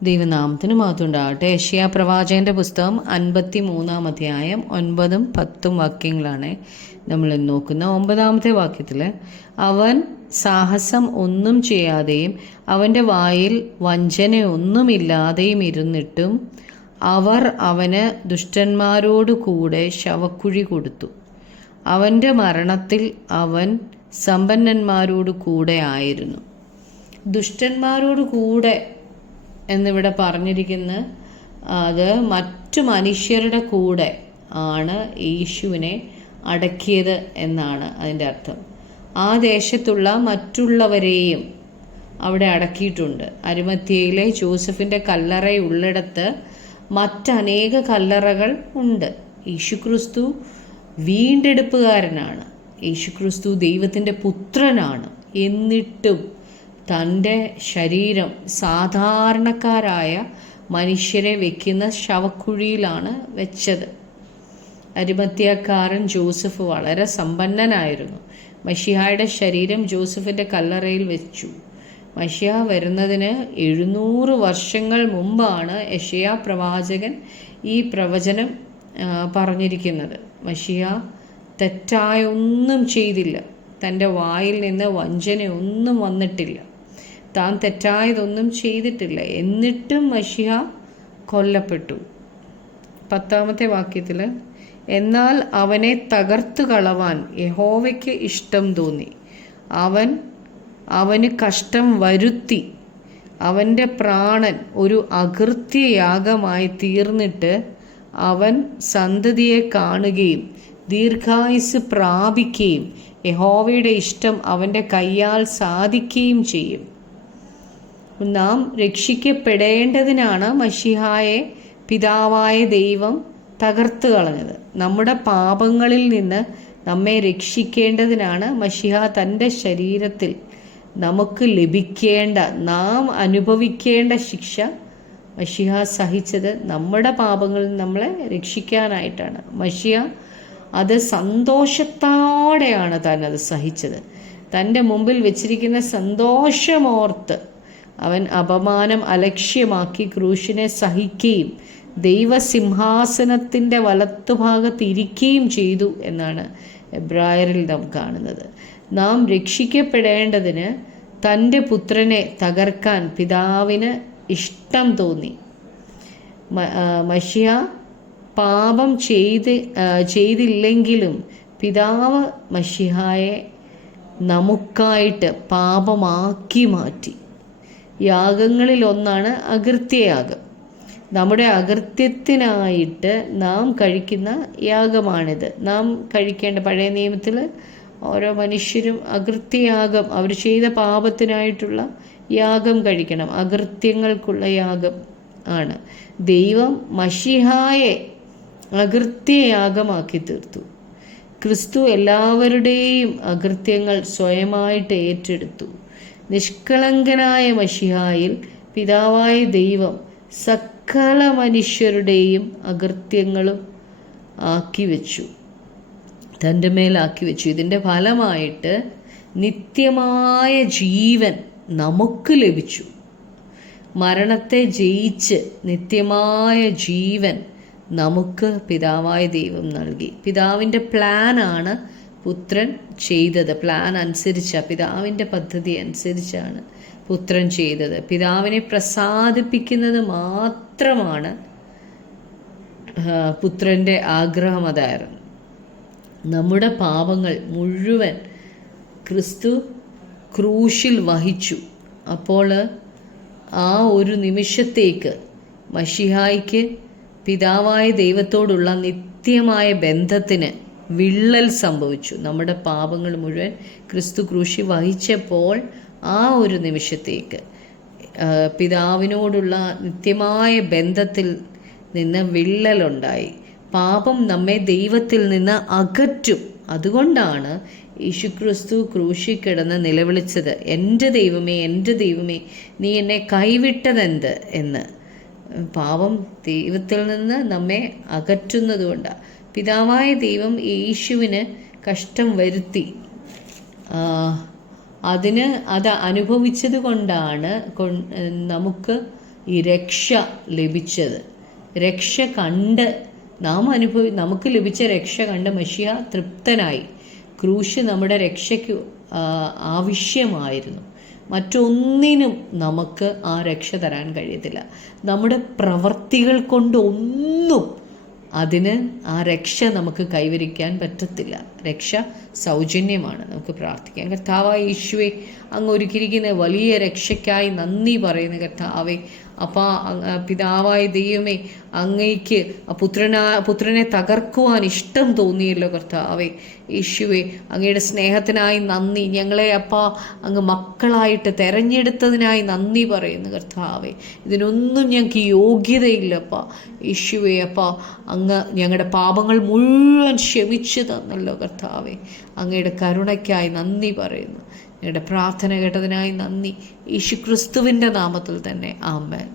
ദൈവനാമത്തിന് മഹത്വമുണ്ടാകട്ടെ. യെശയ്യാ പ്രവാചകന്റെ പുസ്തകം 53 അധ്യായം 9, 10 വാക്യങ്ങളാണ് നമ്മൾ നോക്കുന്ന. 9 വാക്യത്തിൽ, അവൻ സാഹസം ഒന്നും ചെയ്യാതെയും അവൻ്റെ വായിൽ വഞ്ചനയൊന്നുമില്ലാതെയും ഇരുന്നിട്ടും അവർ അവന് ദുഷ്ടന്മാരോടു കൂടെ ശവക്കുഴി കൊടുത്തു. അവൻ്റെ മരണത്തിൽ അവൻ സമ്പന്നന്മാരോടു കൂടെ ആയിരുന്നു. ദുഷ്ടന്മാരോടു കൂടെ എന്നിവിടെ പറഞ്ഞിരിക്കുന്ന അത് മറ്റു മനുഷ്യരുടെ കൂടെ ആണ് യേശുവിനെ അടക്കിയത് എന്നാണ് അതിൻ്റെ അർത്ഥം. ആ ദേശത്തുള്ള മറ്റുള്ളവരെയും അവിടെ അടക്കിയിട്ടുണ്ട്. അരിമത്യയിലെ ജോസഫിൻ്റെ കല്ലറയുള്ളിടത്ത് മറ്റനേക കല്ലറകൾ ഉണ്ട്. യേശുക്രിസ്തു വീണ്ടെടുപ്പുകാരനാണ്. യേശുക്രിസ്തു ദൈവത്തിൻ്റെ പുത്രനാണ്. എന്നിട്ടും തൻ്റെ ശരീരം സാധാരണക്കാരായ മനുഷ്യരെ വയ്ക്കുന്ന ശവക്കുഴിയിലാണ് വെച്ചത്. അരിമത്യക്കാരൻ ജോസഫ് വളരെ സമ്പന്നനായിരുന്നു. മശിഹായുടെ ശരീരം ജോസഫിൻ്റെ കല്ലറയിൽ വെച്ചു. മശിഹ വരുന്നതിന് 700 വർഷങ്ങൾ മുമ്പാണ് യെശയ്യാ പ്രവാചകൻ ഈ പ്രവചനം പറഞ്ഞിരിക്കുന്നത്. മശിഹ തെറ്റായ ഒന്നും ചെയ്തില്ല. തൻ്റെ വായിൽ നിന്ന് വഞ്ചനയൊന്നും വന്നിട്ടില്ല. താൻ തെറ്റായതൊന്നും ചെയ്തിട്ടില്ല. എന്നിട്ടും മശിഹ കൊല്ലപ്പെട്ടു. 10 വാക്യത്തിൽ, എന്നാൽ അവനെ തകർത്തു കളവാൻ യഹോവയ്ക്ക് ഇഷ്ടം തോന്നി. അവന് കഷ്ടം വരുത്തി. അവൻ്റെ പ്രാണൻ ഒരു അകൃത്യയാഗമായി തീർന്നിട്ട് അവൻ സന്തതിയെ കാണുകയും ദീർഘായുസ് പ്രാപിക്കുകയും യഹോവയുടെ ഇഷ്ടം അവൻ്റെ കയ്യാൽ സാധിക്കുകയും ചെയ്യും. നാം രക്ഷിക്കപ്പെടേണ്ടതിനാണ് മശിഹായെ പിതാവായ ദൈവം തകർത്തു കളഞ്ഞത്. നമ്മുടെ പാപങ്ങളിൽ നിന്ന് നമ്മെ രക്ഷിക്കേണ്ടതിനാണ് മശിഹ തൻ്റെ ശരീരത്തിൽ നമുക്ക് ലഭിക്കേണ്ട, നാം അനുഭവിക്കേണ്ട ശിക്ഷ മശിഹ സഹിച്ചത് നമ്മുടെ പാപങ്ങളിൽ നമ്മളെ രക്ഷിക്കാനായിട്ടാണ്. മശിഹ അത് സന്തോഷത്തോടെയാണ് താൻ അത് സഹിച്ചത്. തൻ്റെ മുമ്പിൽ വെച്ചിരിക്കുന്ന സന്തോഷമോർത്ത് അവൻ അപമാനം അലക്ഷ്യമാക്കി ക്രൂശിനെ സഹിക്കുകയും ദൈവസിംഹാസനത്തിൻ്റെ വലത്തുഭാഗത്ത് ഇരിക്കുകയും ചെയ്തു എന്നാണ് എബ്രായരിൽ നാം കാണുന്നത്. നാം രക്ഷിക്കപ്പെടേണ്ടതിന് തൻ്റെ പുത്രനെ തകർക്കാൻ പിതാവിന് ഇഷ്ടം തോന്നി. മശിഹ പാപം ചെയ്തില്ലെങ്കിലും പിതാവ് മശിഹായെ നമുക്കായിട്ട് പാപമാക്കി മാറ്റി. യാഗങ്ങളിലൊന്നാണ് അകൃത്യയാഗം. നമ്മുടെ അകൃത്യത്തിനായിട്ട് നാം കഴിക്കുന്ന യാഗമാണിത്. നാം കഴിക്കേണ്ട, പഴയ നിയമത്തിൽ ഓരോ മനുഷ്യരും അകൃത്യയാഗം, അവർ ചെയ്ത പാപത്തിനായിട്ടുള്ള യാഗം കഴിക്കണം. അകൃത്യങ്ങൾക്കുള്ള യാഗം ആണ്. ദൈവം മശിഹായെ അകൃത്യയാഗമാക്കി തീർത്തു. ക്രിസ്തു എല്ലാവരുടെയും അകൃത്യങ്ങൾ സ്വയമായിട്ട് ഏറ്റെടുത്തു. നിഷ്കളങ്കനായ മശിഹായിൽ പിതാവായ ദൈവം സകല മനുഷ്യരുടെയും അകൃത്യങ്ങളും ആക്കി വെച്ചു, തൻ്റെ മേലാക്കി വെച്ചു. ഇതിൻ്റെ ഫലമായിട്ട് നിത്യമായ ജീവൻ നമുക്ക് ലഭിച്ചു. മരണത്തെ ജയിച്ച് നിത്യമായ ജീവൻ നമുക്ക് പിതാവായ ദൈവം നൽകി. പിതാവിൻ്റെ പ്ലാനാണ് പുത്രൻ ചെയ്തത്. പ്ലാൻ അനുസരിച്ചാണ്, പിതാവിൻ്റെ പദ്ധതി അനുസരിച്ചാണ് പുത്രൻ ചെയ്തത്. പിതാവിനെ പ്രസാദിപ്പിക്കുന്നത് മാത്രമാണ് പുത്രൻ്റെ ആഗ്രഹം. അതായിരുന്നു നമ്മുടെ പാപങ്ങൾ മുഴുവൻ ക്രിസ്തു ക്രൂശിൽ വഹിച്ചു. അപ്പോൾ ആ ഒരു നിമിഷത്തേക്ക് മശിഹായ്ക്ക് പിതാവായ ദൈവത്തോടുള്ള നിത്യമായ ബന്ധത്തിന് വിള്ളൽ സംഭവിച്ചു. നമ്മുടെ പാപങ്ങൾ മുഴുവൻ ക്രിസ്തു ക്രൂശി വഹിച്ചപ്പോൾ ആ ഒരു നിമിഷത്തേക്ക് പിതാവിനോടുള്ള നിത്യമായ ബന്ധത്തിൽ നിന്ന് വിള്ളലുണ്ടായി. പാപം നമ്മെ ദൈവത്തിൽ നിന്ന് അകറ്റും. അതുകൊണ്ടാണ് യേശുക്രിസ്തു ക്രൂശിൽ കിടന്ന് നിലവിളിച്ചത്, എൻ്റെ ദൈവമേ, എൻ്റെ ദൈവമേ, നീ എന്നെ കൈവിട്ടതെന്ത് എന്ന്. പാപം ദൈവത്തിൽ നിന്ന് നമ്മെ അകറ്റുന്നതുകൊണ്ടാണ്. പിതാവായ ദൈവം യേശുവിന് കഷ്ടം വരുത്തി. അത് അനുഭവിച്ചത് കൊണ്ടാണ് നമുക്ക് ഈ രക്ഷ ലഭിച്ചത്. രക്ഷ കണ്ട് നമുക്ക് ലഭിച്ച രക്ഷ കണ്ട് മശിഹ തൃപ്തനായി. ക്രൂശ് നമ്മുടെ രക്ഷയ്ക്ക് ആവശ്യമായിരുന്നു. മറ്റൊന്നിനും നമുക്ക് ആ രക്ഷ തരാൻ കഴിയത്തില്ല. നമ്മുടെ പ്രവർത്തികൾ കൊണ്ടൊന്നും ആ രക്ഷ നമുക്ക് കൈവരിക്കാൻ പറ്റത്തില്ല. രക്ഷ സൗജന്യമാണ്. നമുക്ക് പ്രാർത്ഥിക്കാം. കർത്താവായ യേശുവേ, അങ്ങ് ഒരുക്കിയിരിക്കുന്ന വലിയ രക്ഷയ്ക്കായി നന്ദി പറയുന്നു കർത്താവേ. അപ്പാ, പിതാവായ ദൈവമേ, അങ്ങയ്ക്ക് പുത്രനെ തകർക്കുവാൻ ഇഷ്ടം തോന്നിയല്ലോ കർത്താവേ. യേശുവേ, അങ്ങയുടെ സ്നേഹത്തിനായി നന്ദി. ഞങ്ങളെ അപ്പാ അങ്ങ് മക്കളായിട്ട് തെരഞ്ഞെടുത്തതിനായി നന്ദി പറയുന്നു കർത്താവേ. ഇതിനൊന്നും ഞങ്ങൾക്ക് യോഗ്യതയില്ലപ്പാ. യേശുവേ അപ്പാ, അങ്ങ് ഞങ്ങളുടെ പാപങ്ങൾ മുഴുവൻ ക്ഷമിച്ചു തന്നല്ലോ കർത്താവേ. അങ്ങയുടെ കരുണയ്ക്കായി നന്ദി പറയുന്നു. ഞങ്ങളുടെ പ്രാർത്ഥന കേട്ടതിനായി നന്ദി. യേശുക്രിസ്തുവിൻ്റെ നാമത്തിൽ തന്നെ ആമേൻ.